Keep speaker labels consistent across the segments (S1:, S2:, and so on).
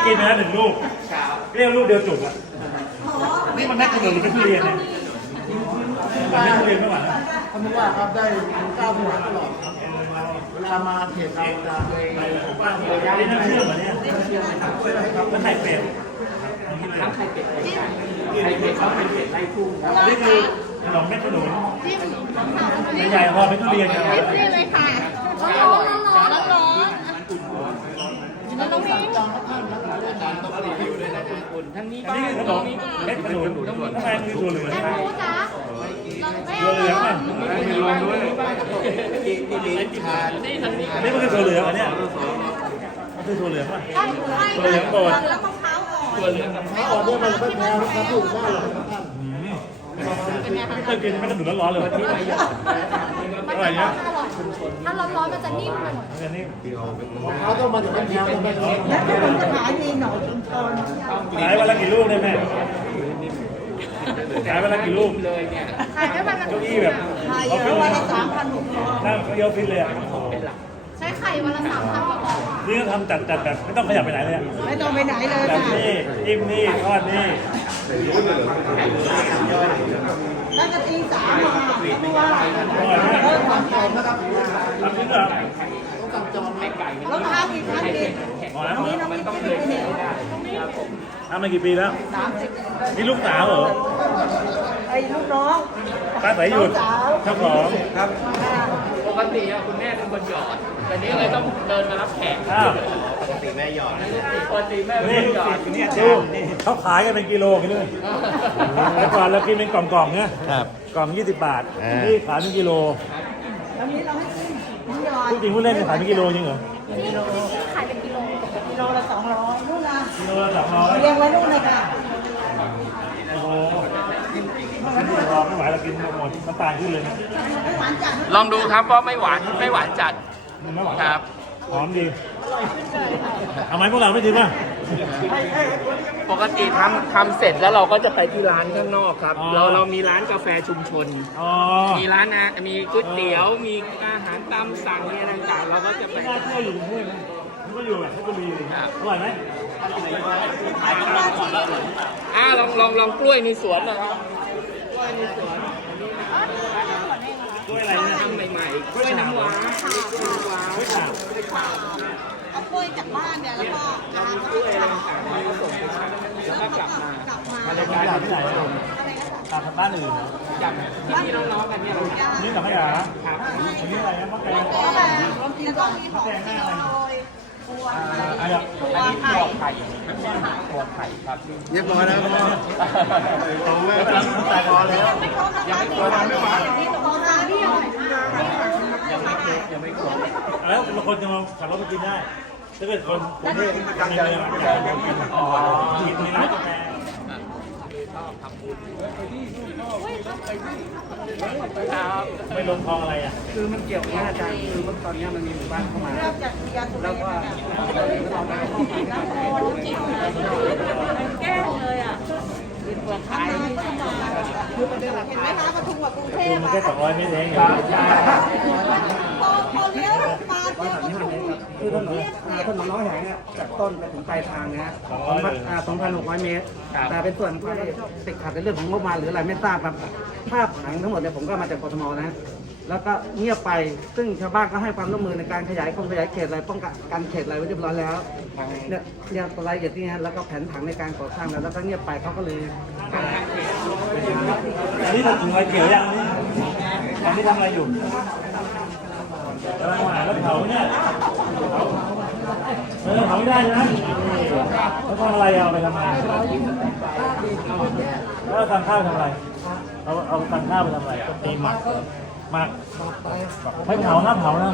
S1: กินไปแล้ว1 ลูกเรียกลูกเดียวจุกอ่ะนี่มันแม่ขนุนหรือเป็นทุเรียนเนี่ยมันไม่ทุเรียนไม่หวานนะ
S2: ท่านผู้ว่าครับได้ก้าวหน้าตลอดครับเวลามาเขตเราจะไปผมว่า
S1: นี่น้ำเชื่อมเหรอเนี่ยแล้วไข่เป็ด
S3: ทั้งไข่เป็ดไข่ไก่ไข่เป็ดเขาเป็นเป็ดไล่ทุ่งครับ
S1: นี่คือขนมเม็ดขนุน
S4: จิ้ม
S1: ใหญ่พอเป็นทุเรียนเนี่ย
S4: นี่เลยค่ะร้อนร้อนร้อนร้อนแล้วน้องมิ้ง
S3: ทั้งนี้
S1: อัน
S3: บ้า
S1: นี้
S3: น
S1: คือขนมเม็ดขนุนทำไมมีถั่วเหลือง
S4: แม่
S1: นะ
S4: รู้จ้าเราแม่
S1: ถั่วเหลืองอ่ะ
S3: มีลงด้วยที่ลิ้นชานี่ทั้งนี้
S1: อันนี้มันคือถั่วเหลืองอันเนี้ยมันคือถั่วเหลืองป่ะ
S4: ใช่ใช่
S1: ถั่วเหลืองบด
S4: แล้วมะพร้าวอ่อน
S3: ตัวเรื่องกับ
S2: ถ้าออกด้วยมันไม่แพ้นะครับถูกได้เลยครับท่าน
S1: ไม่เคยกินเม็ดขนุนร้อนๆเลย
S3: ที่ไหนอยู่
S4: มันจะร้อนอร่อยถ้าร้อนๆมันจะนิ่มไปหมด
S1: อันนี้
S2: เขาต้องมาจากไม่แพ้ไม่แพ้
S5: แล้วก็มันจะขายดีหน่อยชุมชน
S1: ขายวันละกี่ลูกได้แม่ขายวันละกี่ลูก
S3: เลยเนี่ย
S4: ขายได้วันละ
S1: เก้าอี้แบบ
S5: ขายเยอะวันละ3,600
S1: นั่งเก้าอี้ออฟฟิศเลยอ่ะ
S4: ใช้ไข่วันละ3,000กว่าฟอง
S1: นี่ก็ทำจัดแบบไม่ต้องขยับไปไหนเลยอ่ะ
S5: ไม่ต้องไปไหนเลย
S1: จัด
S5: ค่ะ
S1: นี่จิ้มนี่ทอดนี่
S5: แล้วก็ตี3มาเพราะว่า
S1: อร่อยมาก
S2: ความหอมนะครับ
S1: ทำจริงเหรอ
S2: ต้องสั่งจอง
S3: ไข่ไก่
S5: แล้วทำอีกอีก
S1: อ๋อนะ
S5: นี่น้องมิ้นจะไปเนี่ย
S1: ทำมากี่ปีแล้ว
S5: 30
S1: นี่ลูกสาวเหรอ
S5: ไอ้ลูกน้อง
S1: ป้าสายหยุดเจ้าของครับ
S3: ปกติคุณแม่เป็นคนหยอดแต่นี้เลยต้องเดินมารับแขก
S1: อ้าว
S3: ปกติแม่เป็นคนหยอด
S1: ดูเขาขายกันเป็นกิโลกันเลยแต่ก่อนเรากินเป็นกล่องๆเนี่ยกล่อง20 บาทนี่ขายเป็นกิโล
S5: แล้วนี้เราให้กินนิยอย
S1: พูดจริงพูดเล่นขายเป็นกิโลจริงเหรอ
S4: ที่ขายเป็นกิโล
S5: กิโลละ200นู่นนะ
S1: กิโลละ200
S5: เรียงไว้นู่นเลยค่ะ
S1: โอ้โหรอไม่ไหวเรากินหมดน้ำตาลขึ้นเลยนะ
S5: ไม่หวานจัด
S3: ลองดูครับว่าไม่หวานจัด
S1: มันไม่ไหว
S3: ครับ
S1: หอมดีเอาไหมพวกเราไม่จริงป่ะ
S3: ปกติทำเสร็จแล้วเราก็จะไปที่ร้านข้างนอกครับ เรามีร้านกาแฟชุมชน
S1: อ๋อ
S3: มีร้านมีก๋วยเตี๋ยว มีอาหารตามสั่งมีอะไรต่างๆเราก็จะไป
S1: ไม่น่าเชื่ออยู่กรุงเทพนะมันก็อยู่แบบเพชรบุรีเลยอร่อยไหม
S3: ลองกล้วยในสวนนะครับกล้วยในสวน
S1: กล้วยอะไรเนี่ย
S3: ทำใหม่ๆกล้วยน้ำว้าก
S1: ล้วยฉาบ
S4: เอากล้วยจากบ้านเนี่ยแล้วก็
S3: เรามีกล้วยอะไรต่างๆมาผสมกันแล้วก็กลับมา
S4: กลับมา
S1: มาจากบ้านที่ไหนตามบ้านอื่นนะ
S3: จากที่น้องๆกันเนี่ยเรา
S1: นี่กับขยะ
S3: ครับ
S1: อันนี้อะไรนะมะแกง
S4: รวมกินก็มีหอมเจียวโรยตัว
S1: อะไรอ่ะ
S4: ตัว
S3: อันนี้
S4: ไข่
S3: ตัวไข่ตัวไข่ครับ
S2: เรียบร้อยแล้วครับ
S1: แล้วกำลังใส่พอแล้ว
S4: ไม่ครบนะคะมีหวานอย่างที่หนูทานที่อร่อยมาก
S3: ยังไม่ครบ
S1: แล้วบางคนจะมาขับรถไปกินได้ถ้าเกิดคนกรุงเทพมีเงินอยากจะกินกินในร้านกาแฟ
S3: ครับ
S1: ไม่ลงคลองอะไรอ่ะ
S3: คือมันเกี่ยวกับอาจารย์คือตอนนี้มันมีหมู่บ้านเข้ามา
S5: เริ่มจากยาสุเรนนะคะน้ำโมลูกจิ๋วแก้เลยอ่ะเป็นเปลือกไข่คือมันเป็นหลัก
S4: เห็นไหมคะปทุมกับกรุงเท
S1: คุ
S4: พ
S1: ณมัน
S4: อะ
S1: แค่200 เมตรเอง
S4: พอเลี้ยวมาเจอปทุม
S6: คือถนนน้อยแห่งเนี่ยจากต้นไปถึงปลายทางนะฮะ2,600 เมตร แต่เป็นส่วนความติดขัดในเรื่องของงบประมาณหรืออะไรไม่ทราบครับภาพผังทั้งหมดเนี่ยผมก็มาจากกทมนะ แล้วก็เงียบไป ซึ่งชาวบ้านก็ให้ความร่วมมือในการขยายเขตอะไรป้องกันเขตอะไรไว้เรียบร้อยแล้วเนี่ยรายละเอียดนี่ฮะแล้วก็แผนผังในการก่อสร้างแล้วก็เงียบไปเขาก็เลย
S1: อันนี้ถึงอะไรเกี่ยวยังนี่อันนี้ทำอะไรอยู่กำลังหาแล้วเผาเนี่ยเผาไม่ได้นะแล้วทำอะไรเอาไปทำไมแล้วทำข้าวทำอะไรเอาทำข้าวไปทำอะไรตีหมักไม่เผาห้ามเผานะ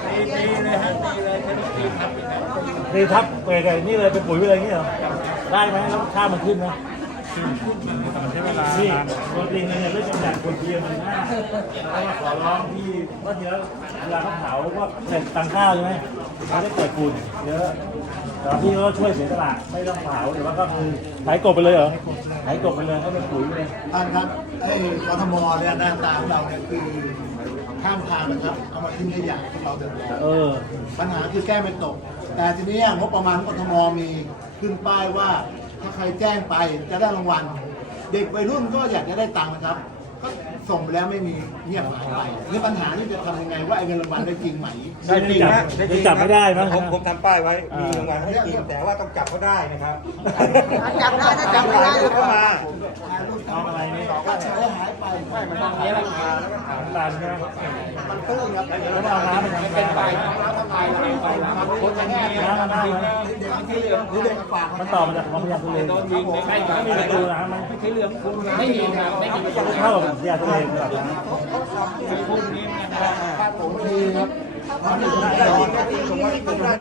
S1: ตีทับไปไงนี่เลยเป็นปุ๋ยไปเลยนี่เหรอได้ไหมแล้วข้าวมันขึ้นไหมใช้เวลานี่โปรตีนเนี่ยเรื่องจากคนเทียมมันมากแล้วมาขอร้องที่ว่าเดี๋ยวเวลาเขาเผาว่าเสร็จตังข้าวใช่ไหมเขาได้เกิดฝุ่นเยอะแต่พี่ก็ช่วยเสียสละไม่ต้องเผาแต่ว่าก็คือหายกบไปเลยเหรอหายกบไปเลยก็เป็นปุ๋ยไปเลย
S2: ท่านครับไอ้กทมเนี่ยหน้าตาของเราเนี่ยคือข้ามทางนะครับเอามาทิ้งขยะพวกเราเดือดร้อนปัญหาคือแก้ไม่ตก แต่ทีนี้งบประมาณกทมมีขึ้นป้ายว่าถ้าใครแจ้งไปจะได้รางวัล เด็กวัยรุ่นก็อยากจะได้ตังค์นะครับ ก็ส่งไปแล้วไม่มีเงียบหายไปนี่ปัญหานี่จะทำยังไงว่าไอ้เงินรางวัลได้จริงไหม
S1: ได้จริงนะยังจับไม่ได้มั้ง
S7: ผมทำป้ายไว้ มีรางวัลให้จริงแต่ว่าต้องจับเขาได้นะครับ
S5: จับได้ถ้าจับไม่ได้
S7: เข้ามา
S1: เอาอะไรนี่
S2: ก็เฉยหายไปไม่มันต้อง
S3: นี้ราคาแล้วก็ถาม
S1: น้ำตาลใช่ไหม
S2: มันตื้นครับ
S1: แล้วเอาน้ำไปทำ
S3: เป็นใบ
S1: น้
S3: ของเราทำลายอะไรไปแล้วครับคนจะแง่
S1: ำมันได้ไหม
S2: หรือเด็กฝาก
S1: มันต่อมาจากของพยาทุเรศไม่มีประตูน้ำมัน
S3: ไม่มีครับไม่มี
S1: เท่ากับพยาทุเรศแบบนั้น
S2: ผมดีครับ